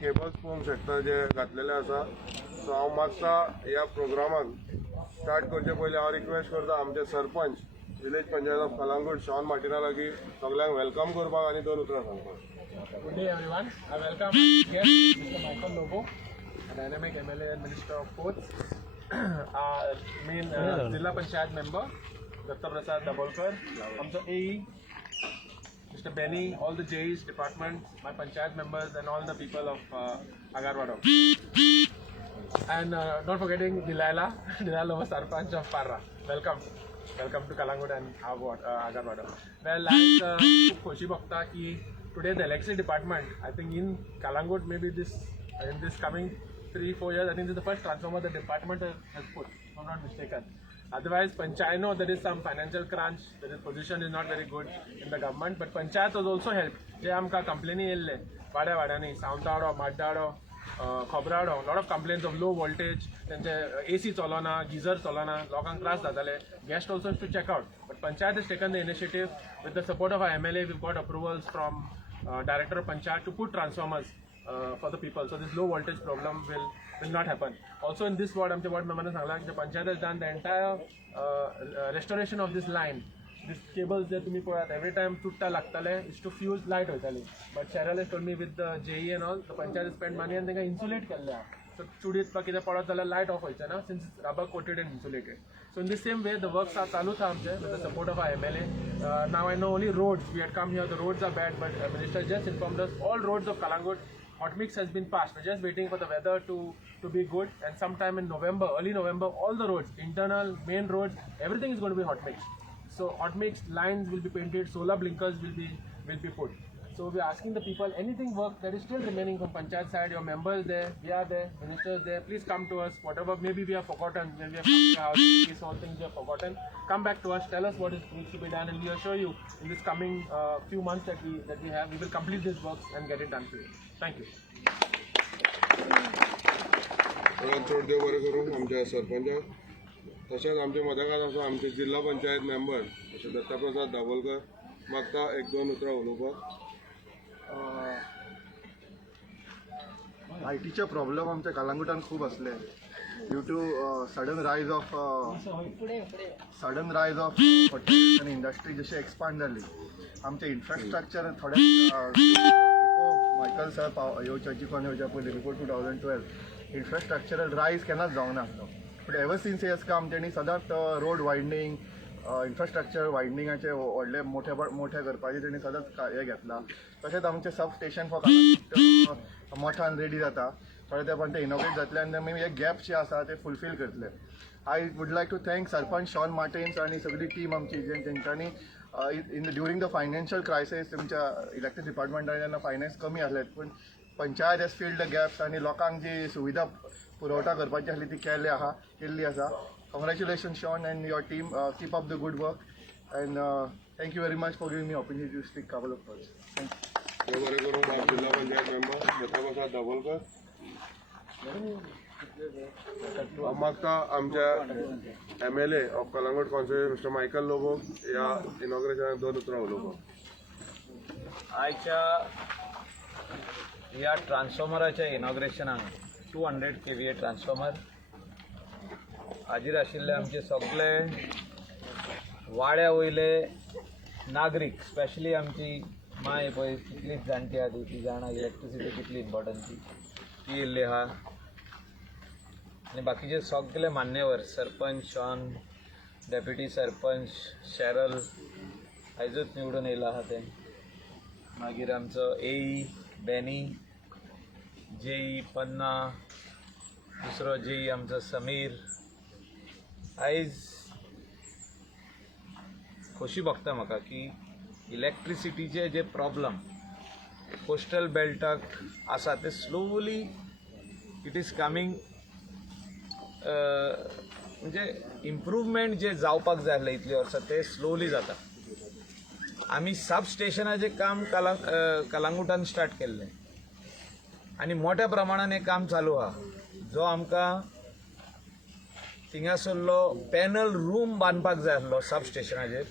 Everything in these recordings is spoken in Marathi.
केबल्स पळोवंक शकता जे घातलेले आसा. सो हांव मातसा ह्या प्रोग्रामाक स्टार्ट करचे पयलीं हांव रिक्वेस्ट करता आमचे सरपंच विलेज पंचायत ऑफ कलंगूट शॉन मार्टिना लागीं सगळ्यांक वेलकम करपाक आनी 2 उतरां सांगपाक. Good day everyone. I welcome our guest Mr. Michael Lobo, a dynamic MLA and Minister of Ports. Our main Zilla Panchayat member, Dr. Prasad Dabolkar, Amsa AE, Mr. Benny, all the JEs, departments, my Panchayat members and all the people of Agarwada. And not forgetting Delilah, Delilah Sarpanch of Parra. Welcome. Welcome to Kalangut and Agarwada. Well, as Koshi Bhakta ki today the electricity department, I think in Kalangut maybe in this coming 3-4 years, I think this is the first transformer the department has put, if I'm not mistaken. Otherwise, I know there is some financial crunch, the position is not very good in the government, but Panchayat has also helped. जे आमकां कंप्लेनी येयल्ले वाड्या वाड्यांनी सावंताडो माड्डाडो खोबराडो lot of complaints of low voltage तेंचे AC चलना गिजर चलना लोकांक त्रास जाताले guest also to check out but panchayat is taken the initiative with the support of our MLA we got approvals from director of Panchayat to put transformers for the people, so this low voltage problem will not happen. Also in this ward, amche ward member ne sangla ki Panchayat has done the entire restoration of this line. These cables that tumhi poyat every time tutta lagtale is to fuse light hoitali, but Cheryl has told me with the JE and all the Panchayat spent money and they insulate केल्ले. So chudit pa कितें पडत जाल्यार light off होयचे ना, since it's rubber coated and insulated. So in the same way the works are चालू था आमचे with the support of our MLA. Now I know only roads, we had come here, the roads are bad, but Minister just informed us all roads of Kalangut hot mix has been passed. We're just waiting for the weather to be good, and sometime in November, early November, all the roads, internal, main roads, everything is going to be hot mix. So hot mix lines will be painted, solar blinkers will be put. So we are asking the people, anything work that is still remaining from Panchayat side, your members there, we are there, ministers there, please come to us. Whatever maybe we have forgotten, when we have come to your house, these all things we have forgotten, come back to us, tell us what needs to be done, and we assure you in this coming few months that we have, we will complete this work and get it done for you. Thank you. चड देव बरें करूं आमच्या सरपंचाक. तशेंच आमच्या मदकांत आसा आमचे जिल्हा पंचायत मेंबर अशे दत्तप्रसाद दाबोलकर. मागता 1-2 उतरां उलोवपाक. आयटीचे प्रॉब्लेम आमच्या कालांगुटान खूब असले ड्यू टू सडन रायज ऑफ हॉटेल्स आनी इंडस्ट्री जशी एक्सपांड जाली आमचे इन्फ्रास्ट्रक्चर थोडे मायकल सर येवचे कोण येवच्या पयलीं बिफोर 2012 इन्फ्रास्ट्रक्चरल रायज केन्नाच जावंक नासलो. बट एवर सिन्स हे काम तेणी सदांच रोड वायडनींग इन्फ्रास्ट्रक्चर वायडनिंगाचे व्हडले मोठे करपाचे तेणी सदांच हे घेतला. तशेंच आमचे सब स्टेशन फॉर मोठान रेडी जाता थोडे तेंपान ते इनॉग्रेट जातले आनी मे एक गॅप जे आसा ते फुलफील करतले. I would like to thank sarpanch Shawn Martins आनी सगळी टीम आमची जेंच्यांनी ड्युरींग द फायनान्शियल क्रायसीस तुमच्या इलेक्ट्रिसिटी डिपार्टमेंटान जेन्ना फायनान्स कमी आसले पूण panchayat has filled the gaps आनी लोकांक जी सुविधा पुरवठा करपाची आसली ती केल्ली आसा. Congratulations, Sean, and your team. Keep up the good work, and thank you very much for giving me opportunity to speak a couple of words. Thank you. देव बरें करूं जिल्हा पंचायत मेंबर दत्तप्रसाद दाबोलकर. मागता आमच्या MLA of Calangute constituency mister Michael Lobo ह्या इनॉग्रेशनाक 2 उतरां उलोवपाक. आयच्या ह्या ट्रान्सफॉर्मराच्या इनॉग्रेशनाक 200 kVA ट्रान्सफॉर्मर हाजीर आशिल्ले आमचे सगळे वाड्या वयले नागरीक स्पेशली आमची माय पळय कितलीच जाणटी आहा ती जाणा इलेक्ट्रिसिटी कितली इम्पॉर्टंट ती येयल्ली आहा आनी बाकीचे सगळे मान्यवर sarpanch Shawn deputy sarpanch Cheryl आयजूच निवडून येयला आहा ते मागीर आमचो AE बेनी JE पन्ना दुसरो JE आमचो समीर. आयज खोशी भोगता म्हाका की इलेक्ट्रिसिटीचे जे प्रॉब्लम कोस्टल बेल्टाक आसा ते स्लोली इट इज कमिंग म्हणजे इम्प्रूवमेंट जे जावपाक जाय आसलें इतले वर्सां ते स्लोली जाता. आमी सब स्टेशनाचें काम कलंगुटान स्टार्ट केल्लें आनी मोठ्या प्रमाणान हें काम चालू आहा जो आमकां थिंगासरलो पॅनल रूम बांदपाक जाय आसलो सब स्टेशनाचेर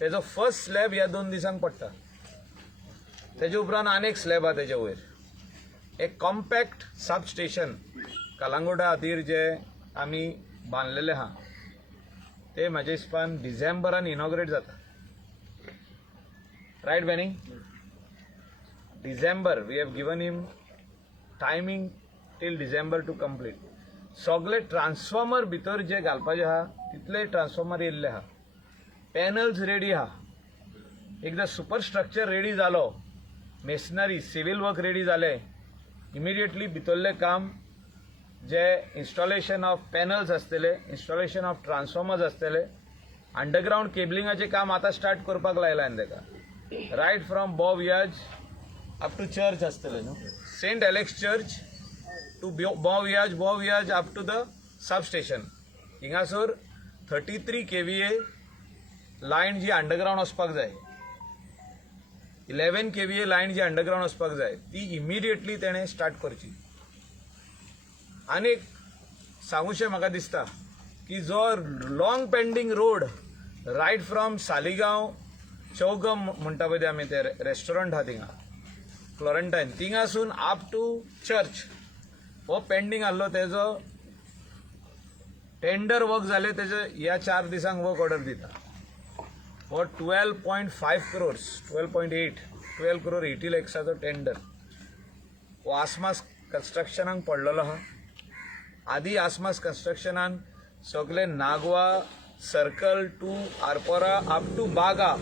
तेजो फर्स्ट स्लॅब ह्या 2 दिसांक पडटा. तेजे उपरांत आनीक स्लॅब आहा तेजे वयर एक कॉम्पॅक्ट सब स्टेशन कलांगुटा खातीर जे आमी बांदलेले आहा ते म्हाज्या हिसपान डिसेंबरान इनॉग्रेट जाता. Right Benny? December we have given him timing till December to complete. सगळे ट्रान्सफॉर्मर भितर जे घालपाचे आहा तितले ट्रान्सफॉर्मर येयल्ले आहा. पॅनल्स रेडी आहा. एकदा सुपरस्ट्रक्चर रेडी जालो, मेशनरी सिव्हिल वर्क रेडी जाले, इमिडिएटली भितरले काम जे इन्स्टॉलेशन ऑफ पॅनल्स आसतले, इन्स्टॉलेशन ऑफ ट्रान्सफॉर्मर्स आसतले, अंडरग्राउंड केबलिंगाचे काम आता स्टार्ट करपाक लायला हांवें ताका. रायट फ्रॉम बॉ वियाज अप टू चर्च आसतले न्हू, सेंट एलेक्स चर्च टू बॉ वियाज up to the substation. हिंगासर 33 kVA लायन जी अंडरग्राउंड वचपाक जाय, 11 kVA लायन जी अंडरग्राउंड वचपाक जाय ती इमिडिएटली तेणें स्टार्ट करची. आनीक सांगूशें म्हाका दिसता की जो long pending road right from Saligao Chogm म्हणटा पळय ते आमी ते रेस्टॉरंट आहा थिंगा फ्लोरंटायन थिंगासून अप टू चर्च हो पेंडींग आसलो, तेजो टेंडर वर्क जाले, तेजे ह्या 4 दिसांक वर्क ऑर्डर दिता. हो 12.5 crores 12 crore 80 lakhsचो टेंडर हो आसमास कन्स्ट्रक्शनाक पडलेलो आहा. आदी आसमास कन्स्ट्रक्शनान सगळे Nagoa circle to Arpora up to Baga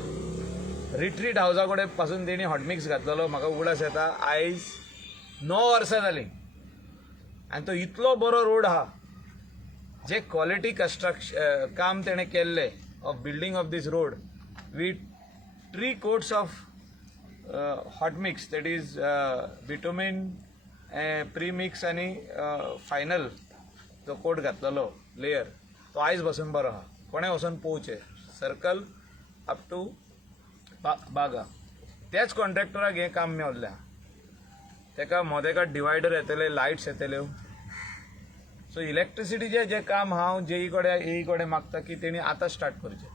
retreat हावसा कडेन पासून तेणी हॉटमिक्स घातलेलो. म्हाका उगडास येता आयज 9 वर्सां जालीं आनी तो इतलो बरो रोड आहा. जे क्वॉलिटी कन्स्ट्रक्शन काम तेणें केल्लें of building of this road with 3 coats of hot mix, that is bitumen pre-mix आणि final जो कोट घातलेलो लेयर तो आयज बसून बरो आहा. कोणें वचून पोवचें सर्कल अप टू बागा. त्याच कॉन्ट्रॅक्टराक हें काम मेवल्लें आहा. तेका मोदेकाट डिवायडर येतले, लायट्स येतल्यो. सो इलेक्ट्रिसिटीचें जें काम हांव जेई कडेन मागता की तेणी आतां स्टार्ट करचें.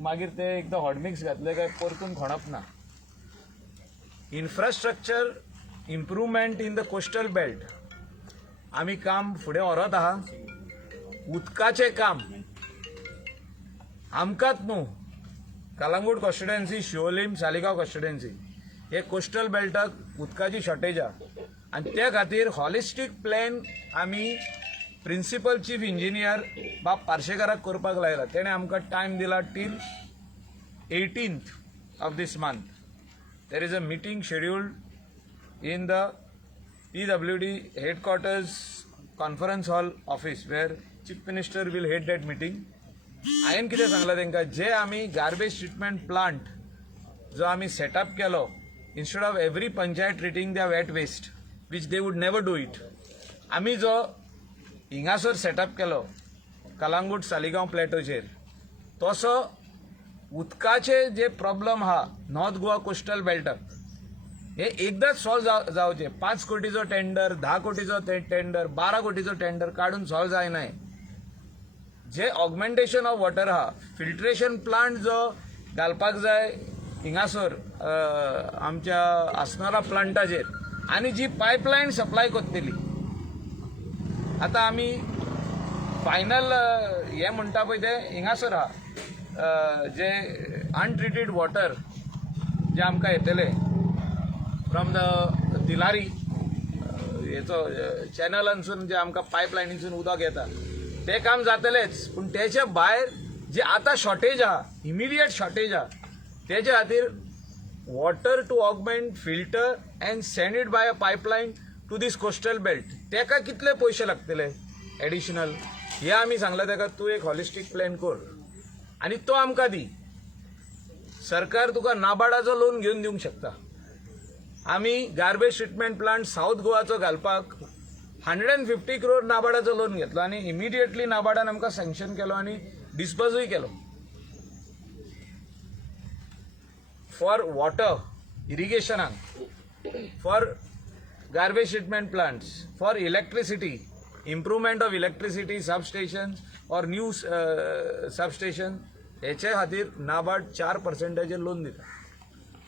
मागीर ते एकदा हॉटमिक्स घातले काय परतून खणप ना. Infrastructure improvement in the coastal belt आमी काम फुडें व्हरत आहा. उदकाचें काम आमकांच न्हू, कलंगूट कॉन्स्टिट्युएन्सी, शिवोलीम, सालिगांव कॉन्स्टिट्युएन्सी हे कोस्टल बेल्टाक उदकाची शॉर्टेज आहा. आनी त्या खातीर हॉलिस्टीक प्लॅन आमी प्रिंसिपल चीफ इंजिनियर बाब पार्शेकाराक करपाक लायला. तेणें आमकां टायम दिला till 18th of this month. There is a meeting scheduled in the PWD headquarters conference hall office where chief minister will head that meeting. हांवें कितें सांगलां तांकां, जे आमी गार्बेज ट्रिटमेंट प्लांट जो आमी सेटअप केलो, instead of every panchayat treating their wet waste which they would never do it, आमी जो हिंगासर सेटअप केलो कलंगूट सालिगांव प्लॅटोचेर, तसो उदकाचे जे प्रॉब्लेम आहा नॉर्थ गोवा कोस्टल बेल्टाक हे एकदाच सॉल्व जावचे. 5 कोटीचो टेंडर, 10 कोटीचो टेंडर, 12 कोटीचो टेंडर काढून सॉल्व जायनाय. जे ऑगमेंटेशन ऑफ वॉटर आहा, फिल्ट्रेशन प्लांट जो घालपाक जाय हिंगासर आमच्या आसनोरा प्लांटाचेर, आनी जी पायपलायन सप्लाय करतली. आता आमी फायनल हे म्हणटा पळय ते हिंगासर आहा जे अनट्रिटेड वॉटर जे आमकां येतले फ्रॉम द तिलारी हेचो चॅनलांसून जे आमकां पायपलायनीसून उदक येता ते काम जातलेच. पूण तेच्या भायर जे आतां शॉर्टेज आहा, इमिडिएट शॉर्टेज आहा, तेच्या खातीर water to augment, filter and send it by a pipeline to this coastal belt, तेका कितले पयशे लागतले एडिशनल हे आमी सांगला तेका तूं एक हॉलिस्टीक प्लॅन कर आनी तो आमकां दी. सरकार तुका नाबार्डाचो लोन घेवन दिवंक शकता. आमी गार्बेज ट्रिटमेंट प्लांट साऊथ गोवाचो घालपाक 150 crore नाबार्डाचो लोन घेतलो आनी इमिडिएटली नाबार्डान आमकां सँक्शन केलो आनी डिस्पोजूय केलो. फॉर वॉटर इरिगेशनाक, for garbage treatment plants, for electricity, improvement of electricity substations or new substation, हेचे खातीर नाबार्ड 4% लोन दिता.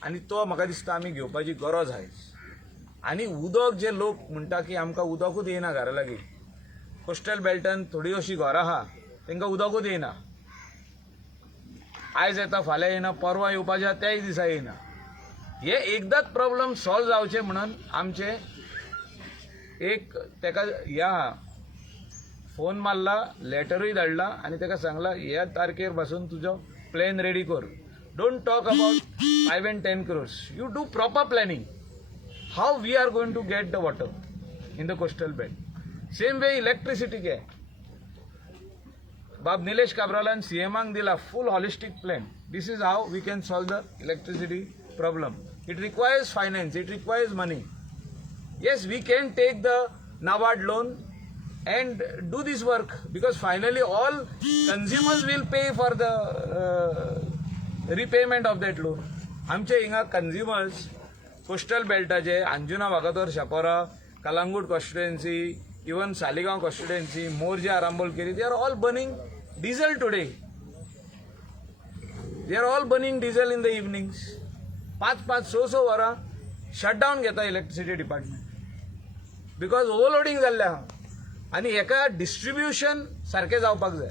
आनी तो म्हाका दिसता आमी घेवपाची गरज आहा. आणि उदक जे लोक म्हणटा की आमकां उदकूच येना घरा लागीं, कोस्टल बेल्टान थोडी अशी घरां आहा तांकां उदकूच येना, आयज येता फाल्यां येना, परवां येवपाचें आहा त्याय दिसा येना. हे एकदाच प्रॉब्लेम सॉल्व जावचे म्हणून आमचे एक ताका ह्या फोन मारला, लेटरूय धाडला आणि ताका सांगला ह्या तारखेर पासून तुजो प्लॅन रेडी कर. Don't talk about 5 and 10 crores. You do proper planning. How we are going to get the water in the coastal belt. Same way electricity के बाब नीलेश काब्रालान सीएमांक दिला full holistic plan. This is how we can solve the electricity problem. It requires finance, it requires money. Yes, we can take the NABARD loan and do this work because finally all consumers will pay for the repayment of that loan. आमचे हिंगा consumers कोस्टल बेल्टाचे Anjuna Vagator Chapora, Calangute constituency, even Saligao constituency, Morjim आरांबोलकेरी, they are all burning diesel today. They are all burning diesel in the evenings. 5-6 वरां शटडावन घेता इलेक्ट्रिसिटी डिपार्टमेंट बिकॉज ओव्हरलोडिंग जाल्लें आहा. आनी हेका डिस्ट्रिब्युशन सारकें जावपाक जाय.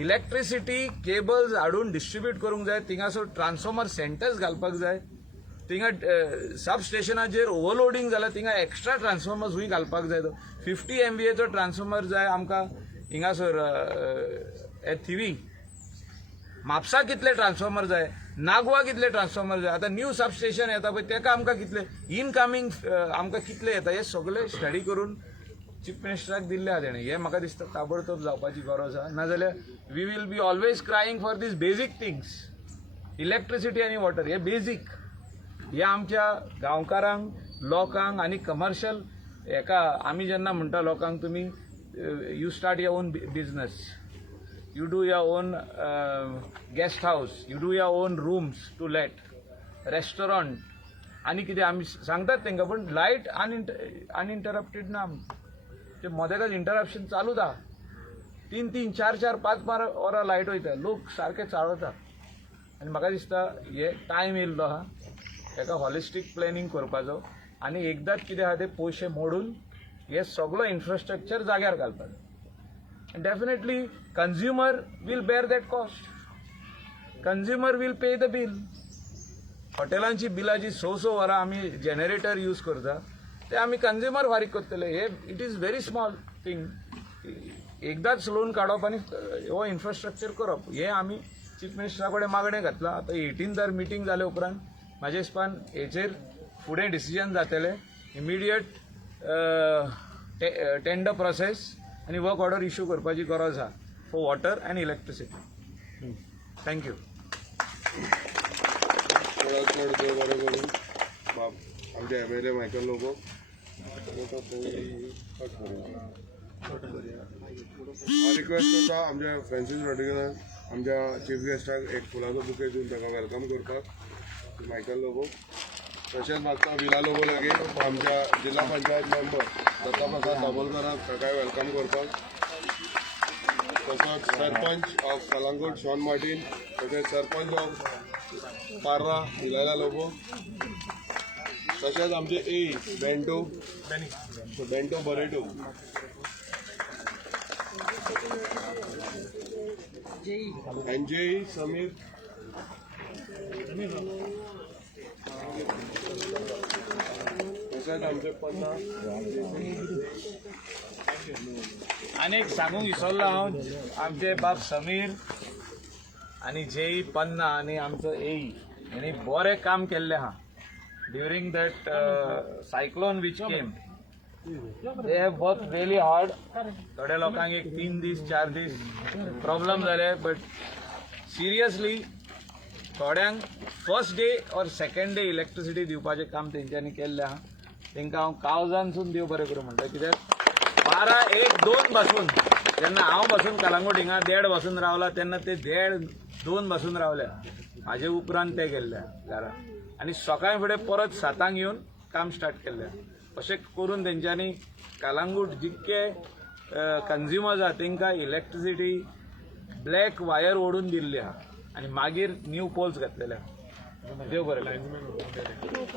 इलेक्ट्रिसिटी केबल्स हाडून डिस्ट्रिब्यूट करूंक जाय, थिंगासर ट्रान्सफॉर्मर सेंटर्स घालपाक जाय, थिंगा सब स्टेशनाचेर ओव्हरलोडिंग जाल्यार थिंगा एक्स्ट्रा ट्रान्सफॉर्मर्सूय घालपाक जाय. 50 MVA चो ट्रान्सफॉर्मर जाय आमकां हिंगासर थिवी. म्हापसा कितले ट्रान्सफॉर्मर जाय, नागवा कितले ट्रान्सफॉर्मर जाय, आतां न्यू सब स्टेशन येता पळय तेका आमकां कितले, इनकमिंग आमकां कितले येता, हे सगळे स्टडी करून चीफ मिनिस्टराक दिल्ले आहा तेणें. हे म्हाका दिसता ताबडतोब जावपाची गरज आहा, नाजाल्यार we will be always crying for these basic things. Electricity आनी वॉटर हे बेजीक, हे आमच्या गांवकारांक, लोकांक आनी कमर्शियल हेका आमी जेन्ना म्हणटा लोकांक तुमी you start your on business, you do your own guest house, you do your own rooms to let, restaurant आणि कितें आमी सांगतात तांकां, पण लायट अनइंटरप्टेड ना. ते मदेकाच इंटरप्शन चालूच आहा. 3-3, 4-4, 5-5 वरां लायट वयता, लोक सारके चाळवता. आनी म्हाका दिसता हे टायम येयल्लो आहा हेका हॉलिस्टीक प्लॅनिंग करपाचो आनी एकदांच कितें आहा ते पयशे मोडून हे सगळो इन्फ्रास्ट्रक्चर जाग्यार घालपाचो. And definitely consumer will bear that cost. Consumer will pay the bill. हॉटेलांची बिलाची 6 वरां आमी जनरेटर यूज करता ते आमी कंज्युमर फारीक करतले. हे it is very small thing. एकदाच लोन काडप आनी हो इन्फ्रास्ट्रक्चर करप, हे आमी चीफ मिनिस्टरा कडेन मागणें घातलां. आतां 18th मिटींग जाले उपरांत म्हाजे हिसपान हेचेर फुडें डिसिजन जातलें. इमिडिएट टेंडर प्रोसेस आणि वर्क ऑर्डर इश्यू करपाची गरज आहा for water and electricity. Thank you. आमचे MLA मायकल लोबो रिक्वेस्ट करता आमच्या फ्रांसीस रॉड्रिगेजान आमच्या चीफ गेस्टाक एक फुलाचो बुके दिवन ताका वेलकम करपाक मायकल लोबो. तशेंच मागता विला लोबो लागीं आमच्या जिल्हा पंचायत मेंबर दत्ताप्रसाद दाबोलकराक सकाळी वेलकम करपाक. तसोच सरपंच ऑफ कलांगूट शॉन मार्टिन, तशेंच सरपंच ऑफ पार्रा इलायला लोबो, तशेंच आमचे बेंटो बरेटो, एनजे समीर, तशेंच आमचे पन्ना आनी एक सांगूंक विसरलो हांव, आमचे बाब समीर आनी जेई पन्ना आनी आमचो हेणी बरें काम केल्लें आहा during that cyclone which came. They have work really hard. थोड्या लोकांक एक 3 दीस 4 दीस प्रॉब्लम जाले, बट सिरियसली थोड्यांक फर्स्ट डे और सेकंड डे इलेक्ट्रिसिटी दिवपाचें काम तेंच्यांनी केल्लें आहा. तांकां हांव काळजानसून देव बरें करूं म्हणटा. कित्याक 12-1-2 पासून जेन्ना हांव पासून कलांगूट हिंगा 1:30 पासून रावला तेन्ना ते 1:30-2 पासून रावल्या. म्हाजे उपरांत ते गेल्ले घरा आनी सकाळी फुडें परत 7 येवन काम स्टार्ट केल्लें. अशें करून तेंच्यांनी कलांगूट जितके कंज्युमर्स आहा तांकां इलेक्ट्रिसिटी ब्लॅक वायर ओडून दिल्ली आहा आनी मागीर न्यू पोल्स घातलेले आहा. देव बरें.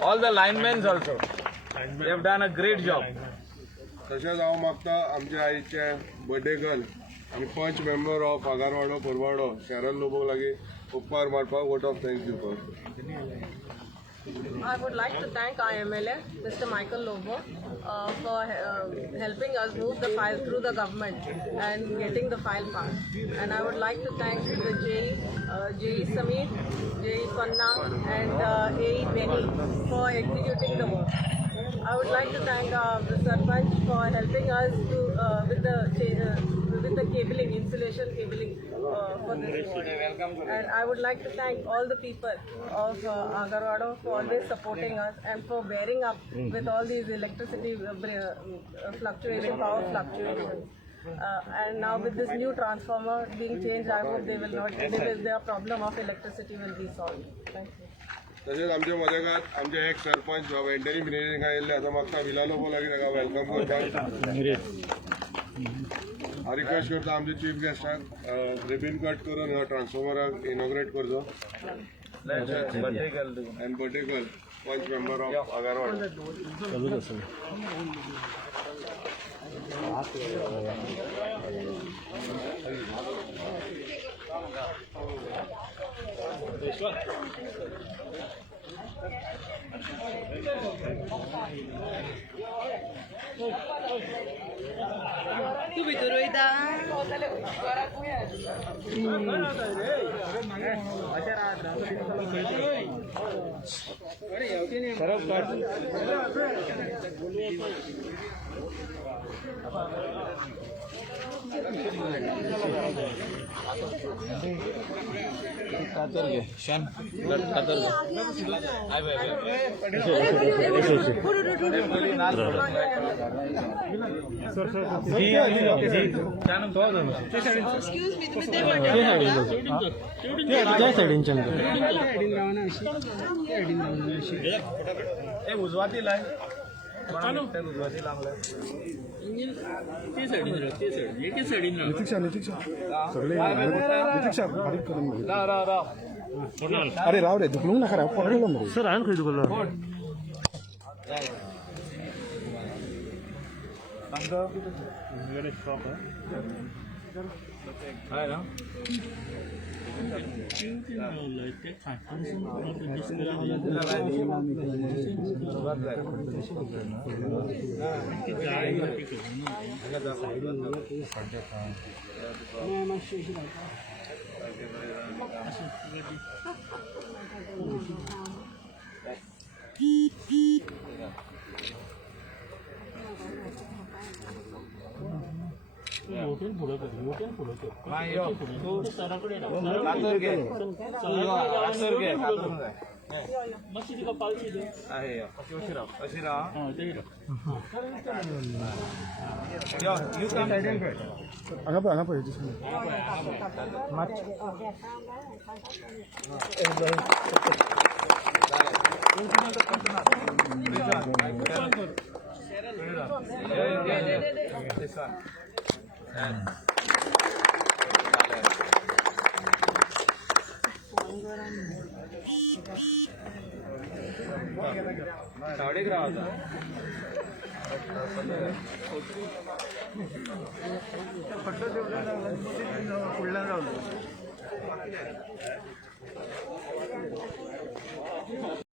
All the linemans also They have done a great job. तशेंच हांव मागता आमच्या आईचे बर्थडे गर्ल आनी पंच मेंबर ऑफ आगारवाडो कोरवाडो शरण लोबोक लागीं उपकार मारपाक वोट ऑफ थँक्स दिवपाक. I would like to thank our MLA, Mr. Michael Lobo, for helping us move the file through the government and getting the file passed. And I would like to thank the JE Samir, JE Panna, and AE Benny for executing the work. I would like to thank the Sarpanch for helping us to with the cabling, insulation cabling for this ward. And I would like to thank all the people of Agarwado for always supporting us and for bearing up with all these electricity fluctuation, power fluctuations. And now with this new transformer being changed, I hope their problem of electricity will be solved. Thank you. तशेंच आमच्या मदगात आमचे एक सरपंच वेंटरी मिनिस्टरांक येयल्ले आसा म्हाका विला लोबो लागीं ताका वेलकम करपाक. हांव रिक्वेस्ट करता आमच्या चीफ गेस्टाक रिबीन कट करून ह्या ट्रान्सफॉर्मराक इनॉग्रेट करचो. Birthday girl do. End birthday girl पंच मेंबर ऑफ आगारवाडो. उजवाती लाय उजवाती लांबलाय अरे राव रे दुखलूंग नका राव पकडलो मरे सर आण खंय दुखलो सावडेक रावता फुडल्यान रावलो